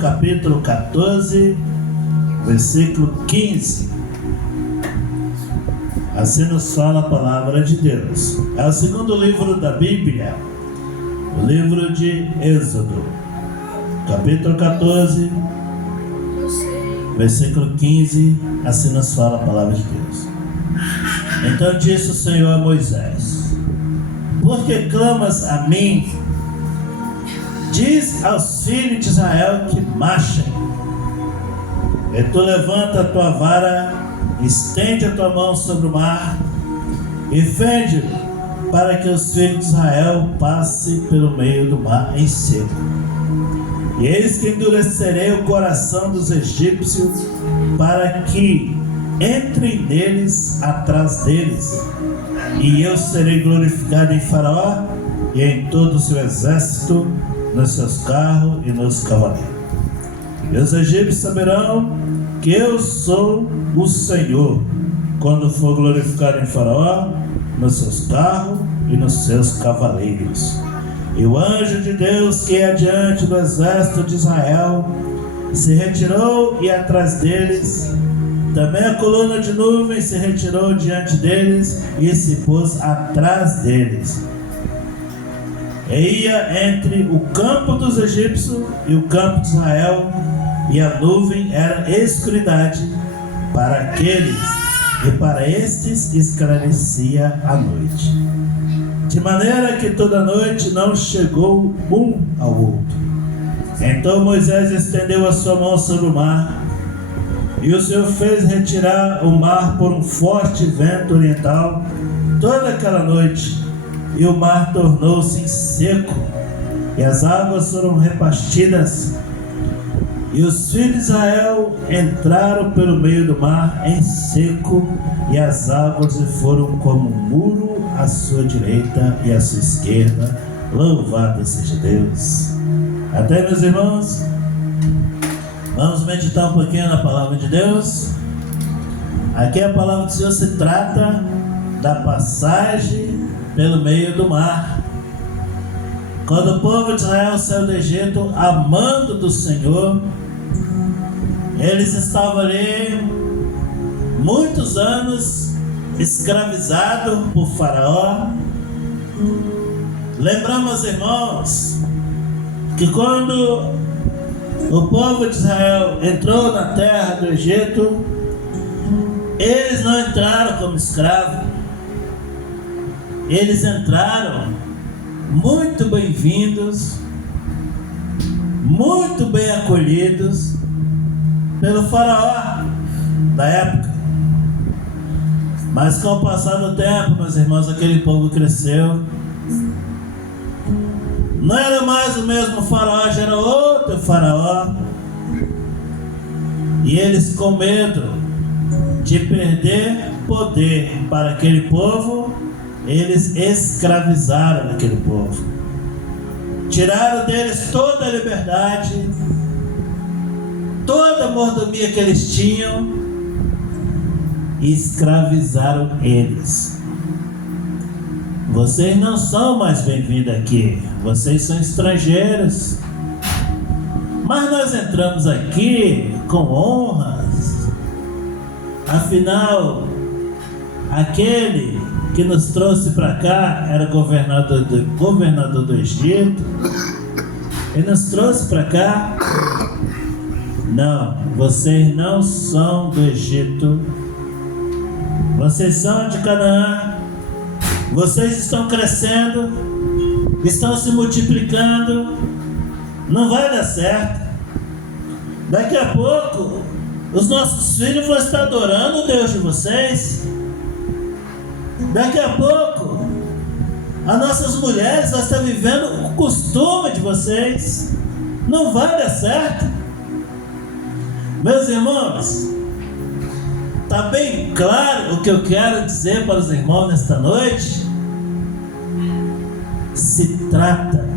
Capítulo 14, versículo 15. Assim nos fala a palavra de Deus. É o segundo livro da Bíblia, o livro de Êxodo, capítulo 14, versículo 15. Assim nos fala a palavra de Deus. Então disse o Senhor a Moisés: por que clamas a mim? Diz aos filhos de Israel que marchem. E tu levanta a tua vara, estende a tua mão sobre o mar e fende-o, para que os filhos de Israel passem pelo meio do mar em seco. E eis que endurecerei o coração dos egípcios, para que entrem neles atrás deles, e eu serei glorificado em Faraó e em todo o seu exército, nos seus carros e nos cavaleiros. E os egípcios saberão que eu sou o Senhor, quando for glorificado em Faraó, nos seus carros e nos seus cavaleiros. E o anjo de Deus que é diante do exército de Israel se retirou, e atrás deles também a coluna de nuvem se retirou diante deles e se pôs atrás deles. E ia entre o campo dos egípcios e o campo de Israel, e a nuvem era escuridade para aqueles, e para estes esclarecia a noite, de maneira que toda noite não chegou um ao outro. Então Moisés estendeu a sua mão sobre o mar, e o Senhor fez retirar o mar por um forte vento oriental toda aquela noite, e o mar tornou-se seco, e as águas foram repartidas, e os filhos de Israel entraram pelo meio do mar em seco, e as águas foram como um muro à sua direita e à sua esquerda. Louvado seja Deus. Até, meus irmãos, vamos meditar um pouquinho na palavra de Deus. Aqui a palavra do Senhor se trata da passagem pelo meio do mar. Quando o povo de Israel saiu do Egito amando do Senhor, eles estavam ali muitos anos escravizados por Faraó. Lembramos, irmãos, que quando o povo de Israel entrou na terra do Egito, eles não entraram como escravos. Eles entraram muito bem-vindos, muito bem acolhidos pelo Faraó da época. Mas com o passar do tempo, meus irmãos, aquele povo cresceu. Não era mais o mesmo Faraó, já era outro Faraó. E eles, com medo de perder poder para aquele povo, eles escravizaram aquele povo, tiraram deles toda a liberdade, toda a mordomia que eles tinham, e escravizaram eles. Vocês não são mais bem-vindos aqui, vocês são estrangeiros, mas nós entramos aqui com honras. Afinal, aquele que nos trouxe para cá era governador do Egito, e nos trouxe para cá. Não, vocês não são do Egito, vocês são de Canaã, vocês estão crescendo, estão se multiplicando, não vai dar certo. Daqui a pouco os nossos filhos vão estar adorando o Deus de vocês. Daqui a pouco as nossas mulheres vão estar vivendo o costume de vocês. Não vai dar certo. Meus irmãos, está bem claro o que eu quero dizer para os irmãos nesta noite? Se trata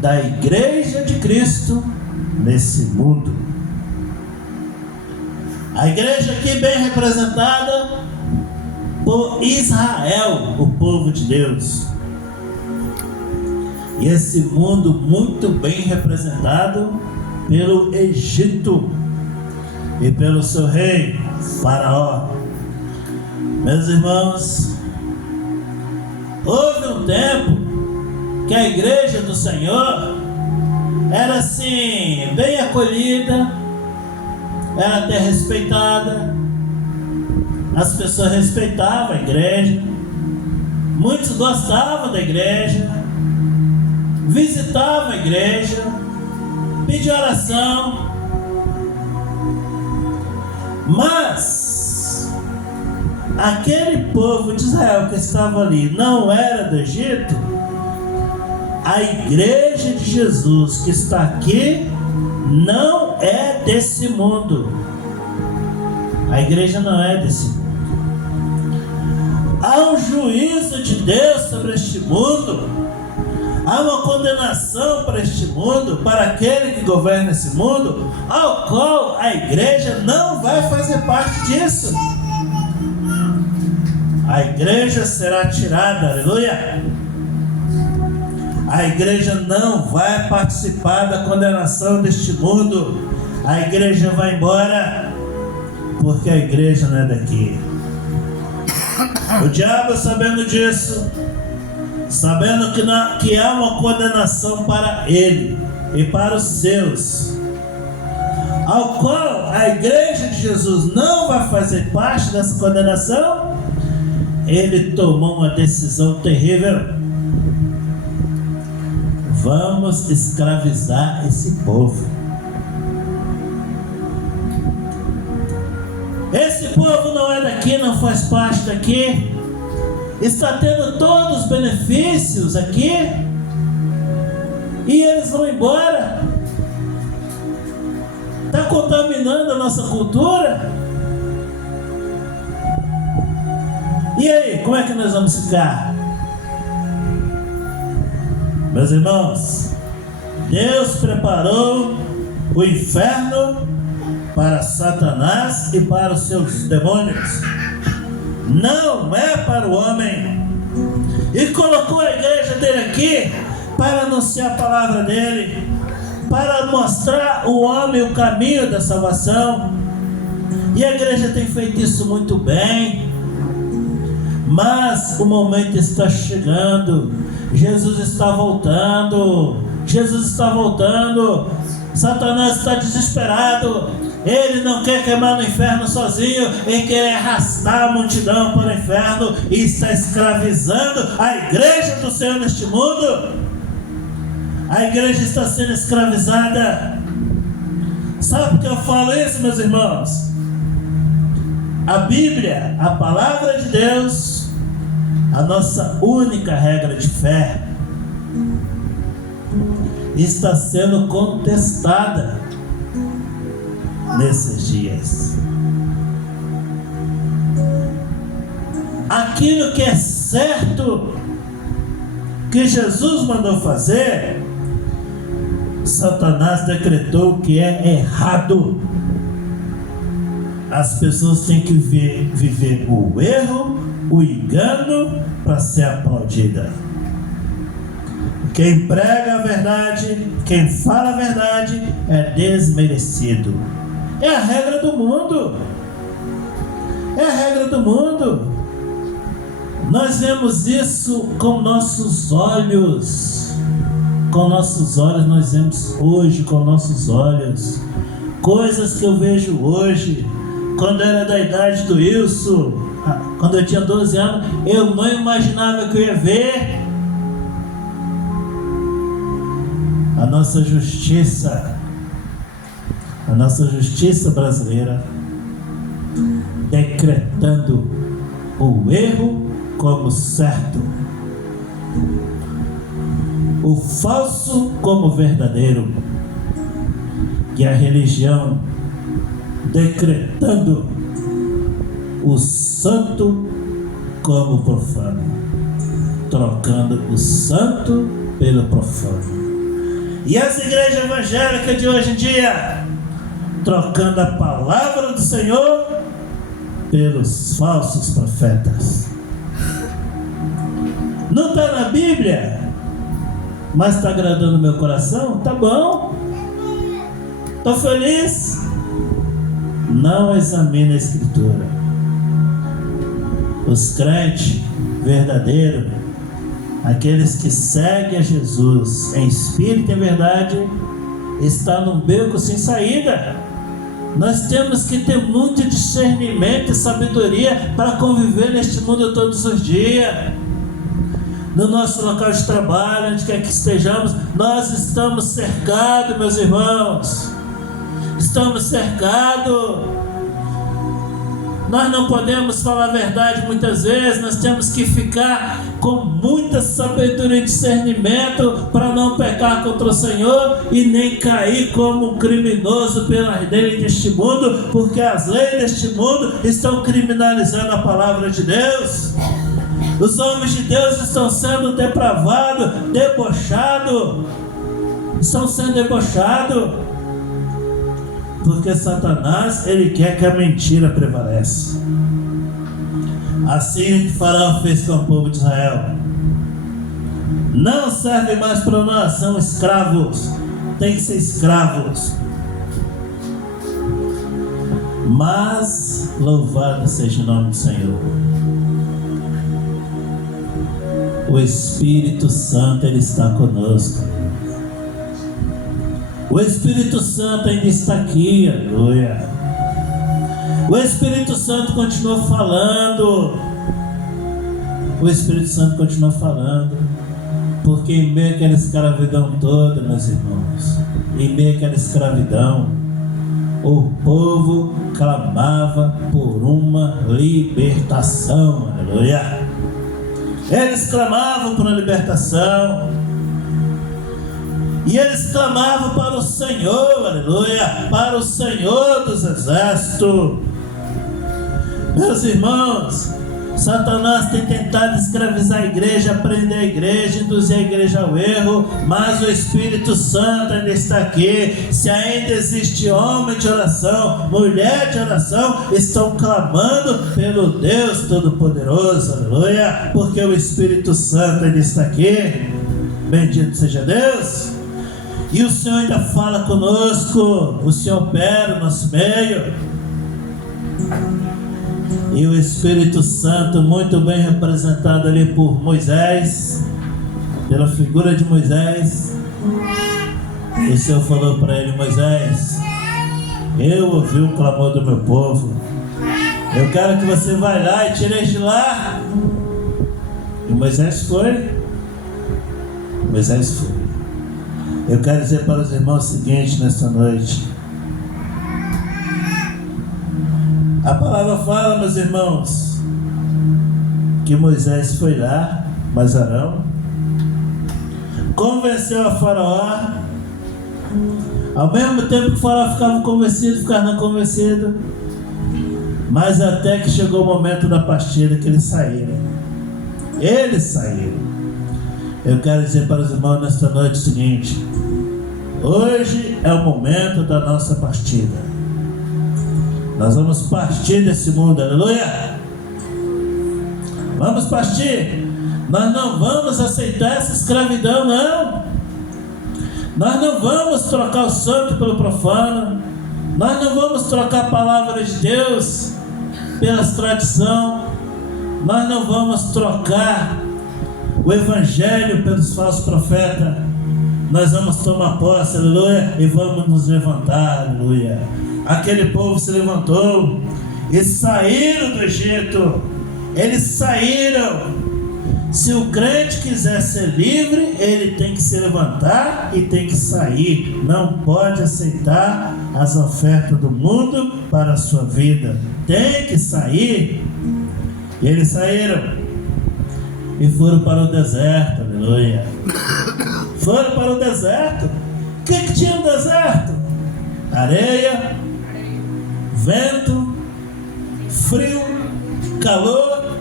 da Igreja de Cristo nesse mundo. A igreja aqui bem representada por Israel, o povo de Deus. E esse mundo muito bem representado pelo Egito e pelo seu rei, Faraó. Meus irmãos, houve um tempo que a igreja do Senhor era assim, bem acolhida, era até respeitada, as pessoas respeitavam a igreja, muitos gostavam da igreja, visitavam a igreja, pediam oração, mas aquele povo de Israel que estava ali não era do Egito. A igreja de Jesus que está aqui não é desse mundo. A igreja não é desse mundo. Há um juízo de Deus sobre este mundo. Há uma condenação para este mundo, para aquele que governa esse mundo, ao qual a igreja não vai fazer parte disso. A igreja será tirada, aleluia. A igreja não vai participar da condenação deste mundo. A igreja vai embora, porque a igreja não é daqui. O diabo, sabendo disso, sabendo que há uma condenação para ele e para os seus, ao qual a igreja de Jesus não vai fazer parte dessa condenação, ele tomou uma decisão terrível. Vamos escravizar esse povo. Esse povo não é daqui, não faz parte daqui, está tendo todos os benefícios aqui, e eles vão embora. Está contaminando a nossa cultura. E aí, como é que nós vamos ficar? Meus irmãos, Deus preparou o inferno para Satanás e para os seus demônios, não é para o homem. E colocou a igreja dele aqui para anunciar a palavra dele, para mostrar ao homem o caminho da salvação. E a igreja tem feito isso muito bem. Mas o momento está chegando. Jesus está voltando. Jesus está voltando. Satanás está desesperado. Ele não quer queimar no inferno sozinho. Ele quer arrastar a multidão para o inferno e está escravizando a igreja do Senhor neste mundo. A igreja está sendo escravizada. Sabe por que eu falo isso, meus irmãos? A Bíblia, a palavra de Deus, a nossa única regra de fé, está sendo contestada nesses dias. Aquilo que é certo, que Jesus mandou fazer, Satanás decretou que é errado. As pessoas têm que viver o erro, o engano, para ser aplaudida. Quem prega a verdade, quem fala a verdade, é desmerecido. É a regra do mundo. É a regra do mundo. Nós vemos isso com nossos olhos. Com nossos olhos, nós vemos hoje com nossos olhos. Coisas que eu vejo hoje. Quando eu era da idade do Wilson, quando eu tinha 12 anos, eu não imaginava que eu ia ver a nossa justiça brasileira decretando o erro como certo, o falso como verdadeiro, e a religião decretando o santo como profano, trocando o santo pelo profano. E as igrejas evangélicas de hoje em dia, trocando a palavra do Senhor pelos falsos profetas. Não está na Bíblia? Mas está agradando o meu coração? Tá bom. Estou feliz. Não examine a Escritura. Os crentes verdadeiros, aqueles que seguem a Jesus em espírito e em verdade, está num beco sem saída. Nós temos que ter muito discernimento e sabedoria para conviver neste mundo todos os dias. No nosso local de trabalho, onde quer que estejamos, nós estamos cercados, meus irmãos. Estamos cercados. Nós não podemos falar a verdade muitas vezes. Nós temos que ficar com muita sabedoria e discernimento para não pecar contra o Senhor e nem cair como um criminoso pelas leis deste mundo, porque as leis deste mundo estão criminalizando a palavra de Deus. Os homens de Deus estão sendo depravados, debochados. Estão sendo debochados. Porque Satanás, ele quer que a mentira prevaleça. Assim Faraó fez com o povo de Israel. Não servem mais para nós, são escravos. Tem que ser escravos. Mas louvado seja o nome do Senhor. O Espírito Santo, ele está conosco. O Espírito Santo ainda está aqui, aleluia. O Espírito Santo continua falando. O Espírito Santo continua falando. Porque em meio àquela escravidão toda, meus irmãos, em meio àquela escravidão, o povo clamava por uma libertação, aleluia. Eles clamavam por uma libertação. E eles clamavam para o Senhor, aleluia, para o Senhor dos exércitos. Meus irmãos, Satanás tem tentado escravizar a igreja, prender a igreja, induzir a igreja ao erro, mas o Espírito Santo ainda está aqui. Se ainda existe homem de oração, mulher de oração, estão clamando pelo Deus Todo-Poderoso, aleluia, porque o Espírito Santo ainda está aqui. Bendito seja Deus. E o Senhor ainda fala conosco. O Senhor opera no nosso meio. E o Espírito Santo, muito bem representado ali por Moisés, pela figura de Moisés. O Senhor falou para ele: Moisés, eu ouvi o clamor do meu povo. Eu quero que você vá lá e tire eles de lá. E Moisés foi. Moisés foi. Eu quero dizer para os irmãos o seguinte nesta noite. A palavra fala, meus irmãos, que Moisés foi lá, mas Arão convenceu a Faraó. Ao mesmo tempo que o Faraó ficava convencido, ficava não convencido, mas até que chegou o momento da partida que eles saíram. Eles saíram. Eu quero dizer para os irmãos nesta noite o seguinte: hoje é o momento da nossa partida. Nós vamos partir desse mundo, aleluia. Vamos partir. Nós não vamos aceitar essa escravidão, não. Nós não vamos trocar o santo pelo profano. Nós não vamos trocar a palavra de Deus pelas tradições. Nós não vamos trocar o evangelho pelos falsos profetas. Nós vamos tomar posse, aleluia, e vamos nos levantar, aleluia. Aquele povo se levantou e saíram do Egito. Eles saíram. Se o crente quiser ser livre, ele tem que se levantar e tem que sair. Não pode aceitar as ofertas do mundo para a sua vida. Tem que sair. E eles saíram e foram para o deserto, aleluia. Foram para o deserto. O que tinha no deserto? Areia, vento, frio, calor,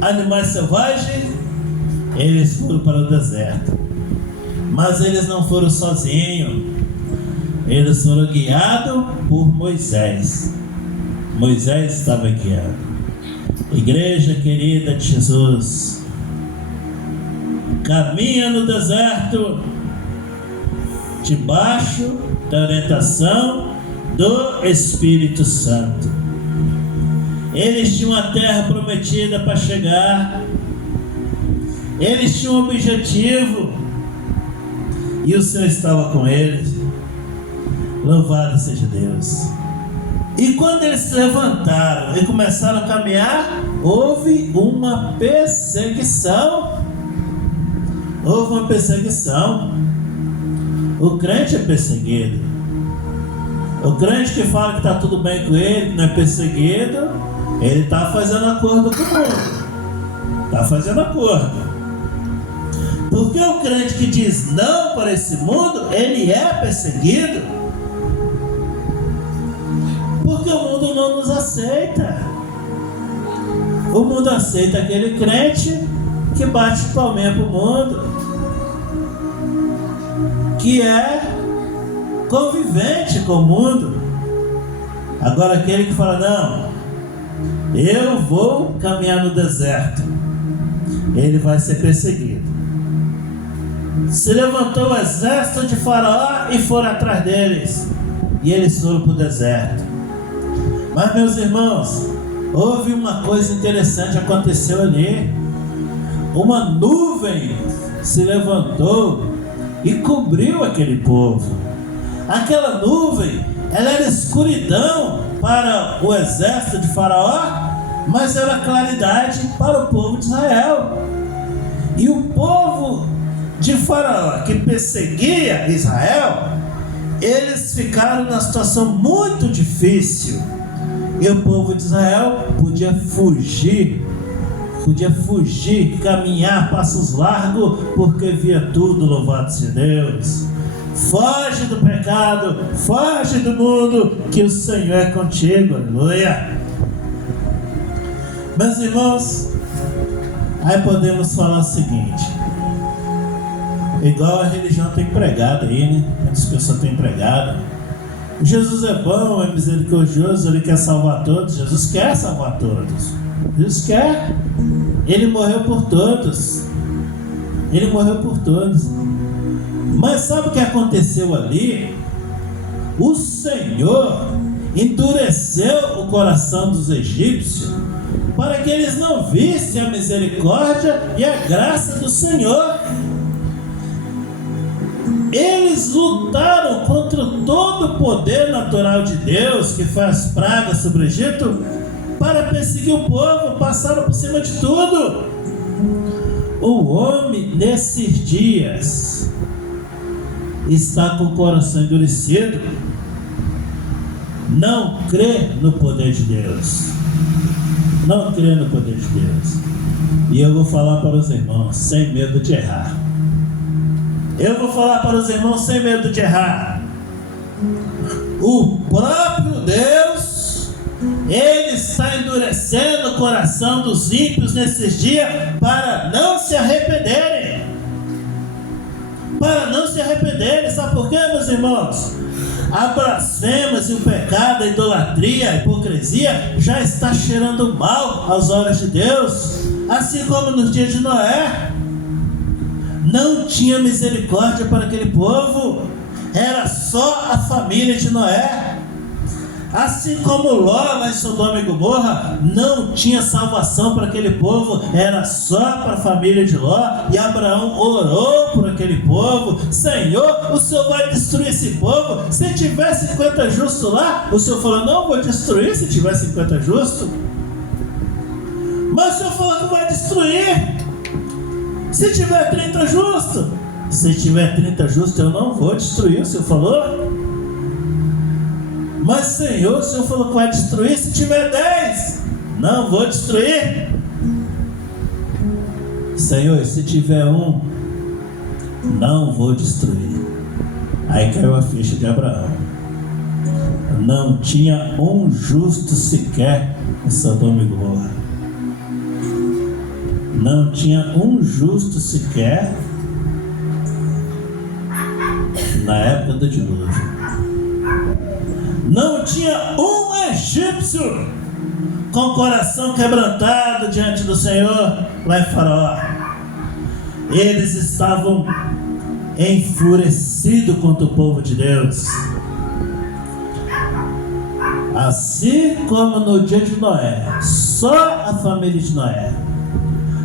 animais selvagens. Eles foram para o deserto. Mas eles não foram sozinhos. Eles foram guiados por Moisés. Moisés estava guiado. Igreja querida de Jesus, caminha no deserto debaixo da orientação do Espírito Santo. Eles tinham uma terra prometida para chegar, eles tinham um objetivo e o Senhor estava com eles. Louvado seja Deus. E quando eles se levantaram e começaram a caminhar, houve uma perseguição. Houve uma perseguição. O crente é perseguido. O crente que fala que está tudo bem com ele, que não é perseguido, ele está fazendo acordo com o mundo. Está fazendo acordo. Porque o crente que diz não para esse mundo, ele é perseguido. Porque o mundo não nos aceita. O mundo aceita aquele crente que bate palminha para o mundo, que é convivente com o mundo. Agora aquele que fala, não, eu vou caminhar no deserto, ele vai ser perseguido. Se levantou o exército de Faraó e foram atrás deles, e eles foram para o deserto. Mas meus irmãos, houve uma coisa interessante que aconteceu ali. Uma nuvem se levantou e cobriu aquele povo. Aquela nuvem, ela era escuridão para o exército de Faraó, mas era claridade para o povo de Israel. E o povo de Faraó, que perseguia Israel, eles ficaram numa situação muito difícil. E o povo de Israel podia fugir, caminhar passos largos, porque via tudo. Louvado seja Deus. Foge do pecado, foge do mundo, que o Senhor é contigo. Aleluia. Meus irmãos, aí podemos falar o seguinte, igual a religião tem pregado aí, né? Muitas pessoas têm pregado. Jesus é bom, é misericordioso, Ele quer salvar todos. Jesus quer salvar todos. Jesus quer. Ele morreu por todos. Ele morreu por todos. Mas sabe o que aconteceu ali? O Senhor endureceu o coração dos egípcios para que eles não vissem a misericórdia e a graça do Senhor. Eles lutaram contra todo o poder natural de Deus, que faz pragas sobre o Egito, para perseguir o povo. Passaram por cima de tudo. O homem nesses dias está com o coração endurecido, não crê no poder de Deus, não crê no poder de Deus. E eu vou falar para os irmãos sem medo de errar. Eu vou falar para os irmãos sem medo de errar. O próprio Deus, Ele está endurecendo o coração dos ímpios nesses dias para não se arrependerem. Para não se arrependerem. Sabe por quê, meus irmãos? A blasfêmia e o pecado, a idolatria, a hipocrisia já está cheirando mal aos olhos de Deus. Assim como nos dias de Noé, não tinha misericórdia para aquele povo, era só a família de Noé. Assim como Ló lá em Sodoma e Gomorra, não tinha salvação para aquele povo, era só para a família de Ló. E Abraão orou por aquele povo: Senhor, o Senhor vai destruir esse povo? Se tiver 50 justos lá, o Senhor falou: não vou destruir se tiver 50 justos. Mas o Senhor falou que vai destruir se tiver 30 justos. Se tiver 30 justos, eu não vou destruir, o Senhor falou. Mas Senhor, o Senhor falou que vai destruir se tiver 10. Não vou destruir. Senhor, se tiver 1, não vou destruir. Aí caiu a ficha de Abraão. Não tinha um justo sequer em Sodoma e Gomorra. Não tinha um justo sequer na época do dilúvio. Não tinha um egípcio com o coração quebrantado diante do Senhor lá em Faraó. Eles estavam enfurecidos contra o povo de Deus. Assim como no dia de Noé, só a família de Noé.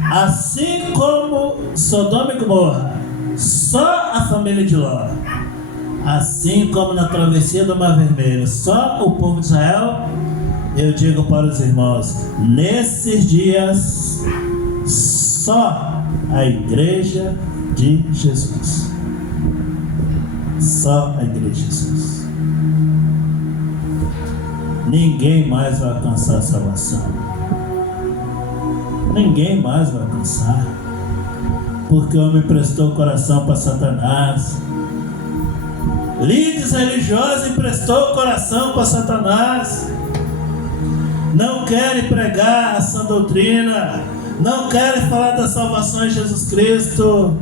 Assim como Sodoma e Gomorra, só a família de Ló. Assim como na travessia do Mar Vermelho, só o povo de Israel. Eu digo para os irmãos, nesses dias, só a igreja de Jesus. Só a igreja de Jesus. Ninguém mais vai alcançar a salvação. Ninguém mais vai alcançar. Porque o homem prestou o coração para Satanás. Líderes religiosos emprestou o coração para Satanás. Não querem pregar a sã doutrina. Não querem falar da salvação em Jesus Cristo.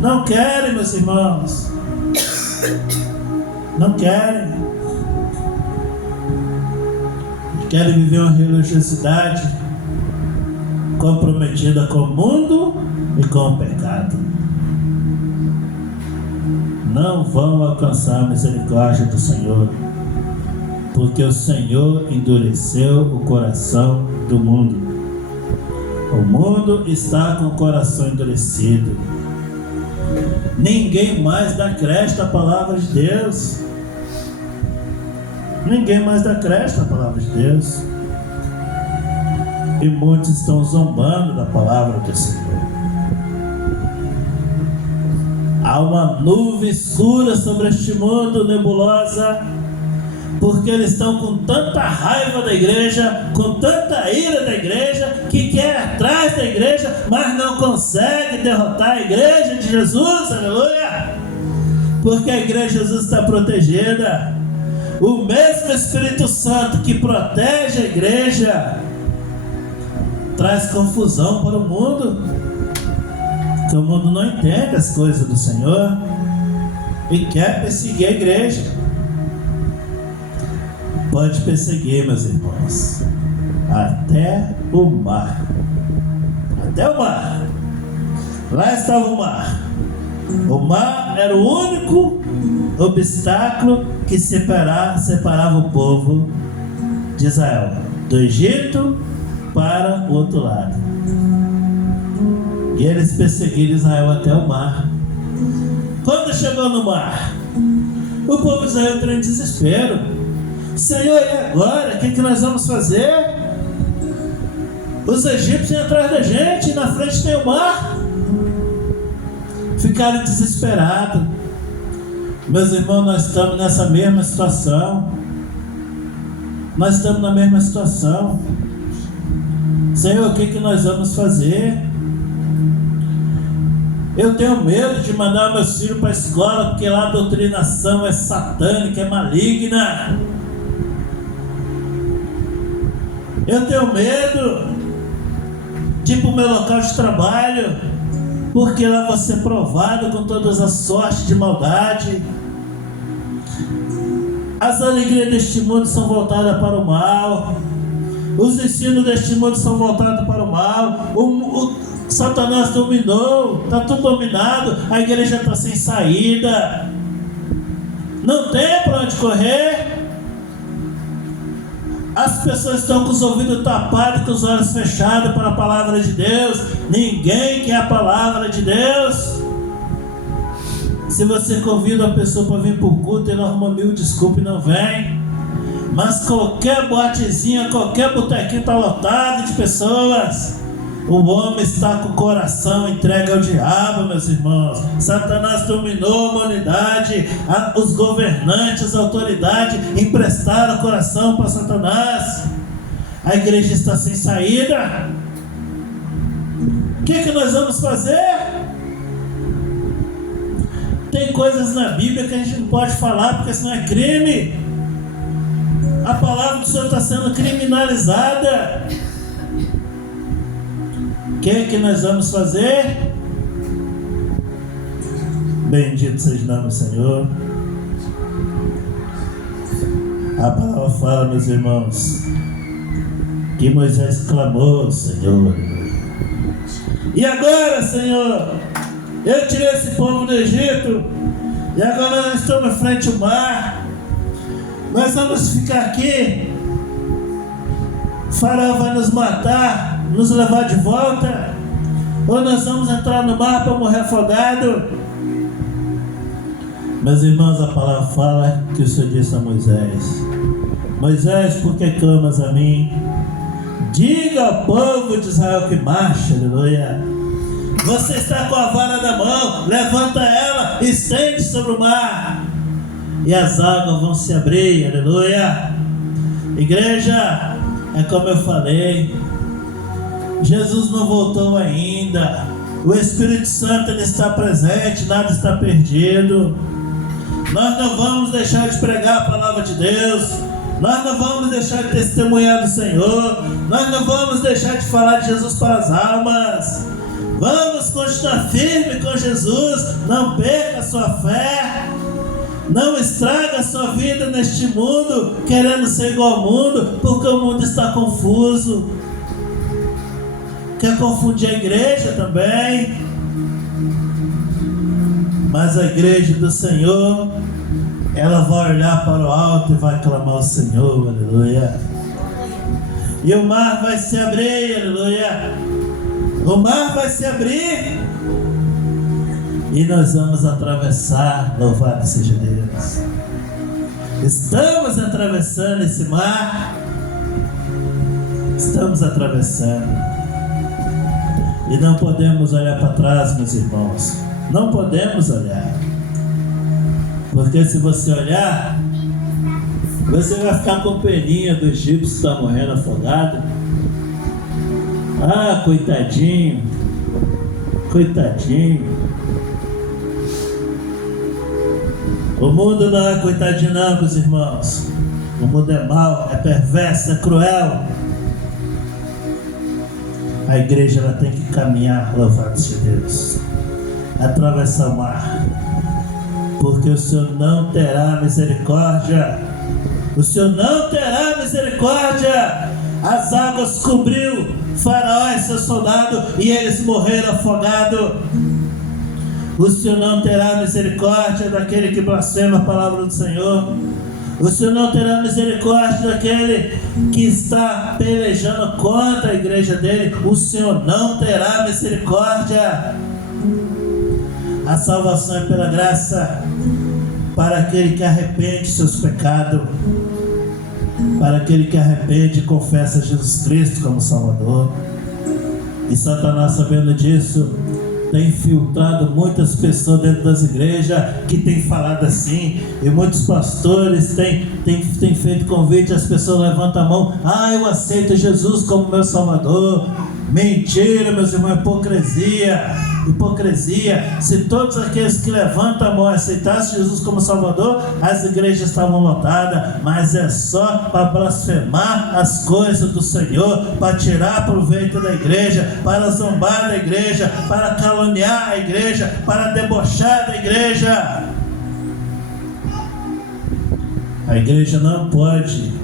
Não querem, meus irmãos. Não querem. Querem viver uma religiosidade comprometida com o mundo e com o pecado. Não vão alcançar a misericórdia do Senhor, porque o Senhor endureceu o coração do mundo. O mundo está com o coração endurecido. Ninguém mais dá crédito à palavra de Deus. Ninguém mais dá crédito à palavra de Deus. E muitos estão zombando da palavra do Senhor. Há uma nuvem escura sobre este mundo, nebulosa, porque eles estão com tanta raiva da igreja, com tanta ira da igreja, que quer ir atrás da igreja, mas não consegue derrotar a igreja de Jesus, aleluia! Porque a igreja de Jesus está protegida. O mesmo Espírito Santo que protege a igreja traz confusão para o mundo, porque o mundo não entende as coisas do Senhor e quer perseguir a igreja. Pode perseguir, meus irmãos, até o mar. Até o mar. Lá estava o mar. O mar era o único obstáculo que separava o povo de Israel do Egito para o outro lado. E eles perseguiram Israel até o mar. Quando chegou no mar, o povo de Israel entrou em desespero. Senhor, e agora? O que nós vamos fazer? Os egípcios iam atrás da gente, e na frente tem o mar. Ficaram desesperados. Meus irmãos, nós estamos nessa mesma situação. Nós estamos na mesma situação. Senhor, o que nós vamos fazer? Eu tenho medo de mandar meus filhos para a escola, porque lá a doutrinação é satânica, é maligna. Eu tenho medo de ir para o meu local de trabalho, porque lá vou ser provado com todas as sortes de maldade. As alegrias deste mundo são voltadas para o mal. Os ensinos deste mundo são voltados para o mal. O Satanás dominou, está tudo dominado. A igreja está sem saída. Não tem para onde correr. As pessoas estão com os ouvidos tapados, com os olhos fechados para a palavra de Deus. Ninguém quer a palavra de Deus. Se você convida a pessoa para vir para o culto, ele arruma 1000 desculpas e não vem. Mas qualquer boatezinha, qualquer botequinho está lotado de pessoas. O homem está com o coração entregue ao diabo, meus irmãos. Satanás dominou a humanidade. Os governantes, as autoridades emprestaram o coração para Satanás. A igreja está sem saída. O que nós vamos fazer? Tem coisas na Bíblia que a gente não pode falar, porque senão é crime. A palavra do Senhor está sendo criminalizada. O que nós vamos fazer? Bendito seja o nome do Senhor. A palavra fala, meus irmãos, que Moisés clamou ao Senhor. E agora, Senhor, eu tirei esse povo do Egito, e agora nós estamos frente ao mar. Nós vamos ficar aqui. O faraó vai nos matar, nos levar de volta, ou nós vamos entrar no mar para morrer afogado? Meus irmãos, a palavra fala que o Senhor disse a Moisés: Moisés, por que clamas a mim? Diga ao povo de Israel que marche, aleluia. Você está com a vara na mão, levanta ela, estende sobre o mar, e as águas vão se abrir, aleluia. Igreja, é como eu falei, Jesus não voltou ainda, o Espírito Santo ele está presente, nada está perdido. Nós não vamos deixar de pregar a palavra de Deus, nós não vamos deixar de testemunhar do Senhor, nós não vamos deixar de falar de Jesus para as almas. Vamos continuar firme com Jesus, não perca a sua fé, não estraga a sua vida neste mundo, querendo ser igual ao mundo, porque o mundo está confuso. Quer confundir a igreja também, mas a igreja do Senhor, ela vai olhar para o alto e vai clamar ao Senhor, aleluia. E o mar vai se abrir, aleluia. O mar vai se abrir e nós vamos atravessar, louvado seja Deus. Estamos atravessando esse mar, estamos atravessando, e não podemos olhar para trás, meus irmãos, não podemos olhar, porque se você olhar, você vai ficar com peninha do egípcio que está morrendo afogado. Ah, coitadinho, coitadinho. O mundo não é coitadinho não, meus irmãos. O mundo é mau, é perverso, é cruel. A igreja ela tem que caminhar, louvado seja Deus, atravessar o mar, porque o Senhor não terá misericórdia. O Senhor não terá misericórdia. As águas cobriu Faraó e seus soldados, e eles morreram afogados. O Senhor não terá misericórdia daquele que blasfema a palavra do Senhor. O Senhor não terá misericórdia daquele que está pelejando contra a igreja dele. O Senhor não terá misericórdia. A salvação é pela graça, para aquele que arrepende seus pecados, para aquele que arrepende e confessa Jesus Cristo como Salvador. E Satanás, sabendo disso, tem infiltrado muitas pessoas dentro das igrejas que tem falado assim, e muitos pastores têm feito convite, as pessoas levantam a mão: ah, eu aceito Jesus como meu Salvador. Mentira, meus irmãos, hipocrisia. Se todos aqueles que levantam a mão aceitassem Jesus como Salvador, as igrejas estavam lotadas, mas é só para blasfemar as coisas do Senhor, para tirar proveito da igreja, para zombar da igreja, para caluniar a igreja, para debochar da igreja. A igreja não pode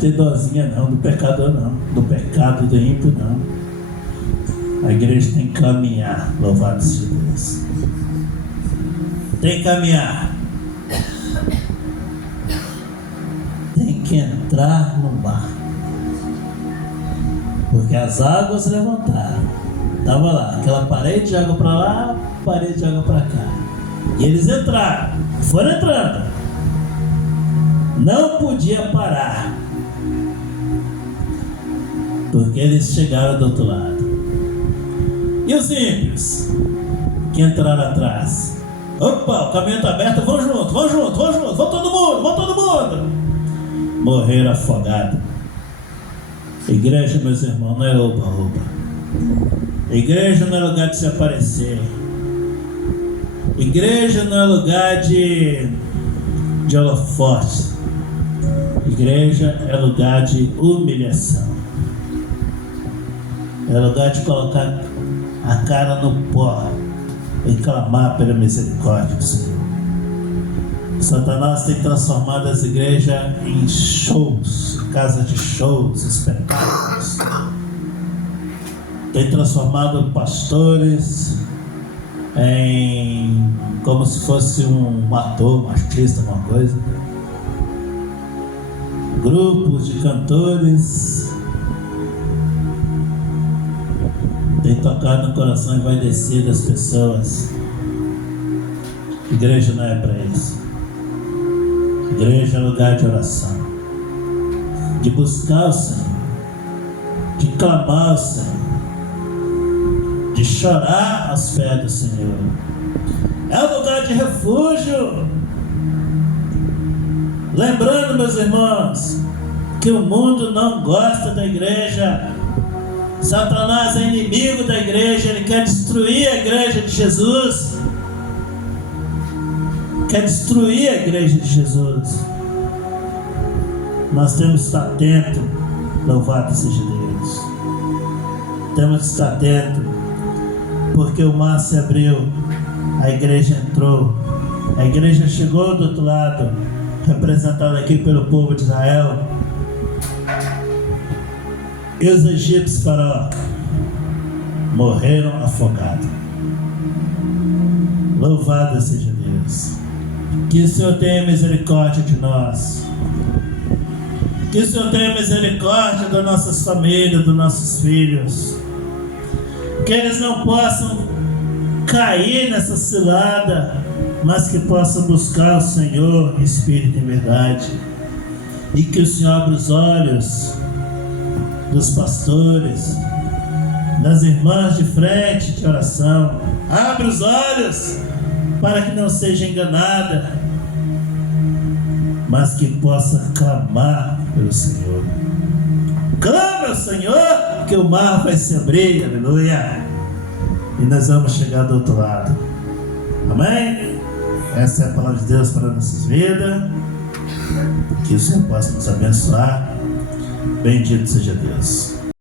ter dozinha não, do pecador não, do pecado do ímpio não. A igreja tem que caminhar, louvado seja Deus. Tem que caminhar. Tem que entrar no mar. Porque as águas levantaram. Estava lá, aquela parede de água para lá, parede de água para cá. E eles entraram, foram entrando. Não podia parar, porque eles chegaram do outro lado. E os ímpios que entraram atrás? Opa, o caminho está aberto, vão junto, vão todo mundo. Morreram afogados. Igreja, meus irmãos, não é oba-oba. Igreja não é lugar de se aparecer. Igreja não é lugar de holofote. Igreja é lugar de humilhação. É lugar de colocar a cara no pó e clamar pela misericórdia do Senhor. Satanás tem transformado as igrejas em shows, casa de shows, espetáculos. tem transformado pastores em como se fosse um ator, um artista, uma coisa. Grupos de cantores tem tocado no coração e vai descer das pessoas. Igreja não é para isso. Igreja é lugar de oração, de buscar o Senhor, de clamar ao Senhor, de chorar aos pés do Senhor. É um lugar de refúgio. Lembrando, meus irmãos, que o mundo não gosta da igreja. Satanás é inimigo da igreja, ele quer destruir a igreja de Jesus. Quer destruir a igreja de Jesus. Nós temos que estar atentos, louvado seja Deus. Temos que estar atentos, porque o mar se abriu, a igreja entrou, a igreja chegou do outro lado, representada aqui pelo povo de Israel. E os egípcios, Faraó, morreram afogados. Louvado seja Deus. Que o Senhor tenha misericórdia de nós. Que o Senhor tenha misericórdia das nossas famílias, dos nossos filhos. Que eles não possam cair nessa cilada, mas que possam buscar o Senhor em espírito e em verdade. E que o Senhor abra os olhos dos pastores, das irmãs de frente de oração. Abre os olhos para que não seja enganada, mas que possa clamar pelo Senhor. Clama ao Senhor, que o mar vai se abrir, aleluia, e nós vamos chegar do outro lado. Amém? Essa é a palavra de Deus para nossas vidas. Que o Senhor possa nos abençoar. Bendito seja Deus.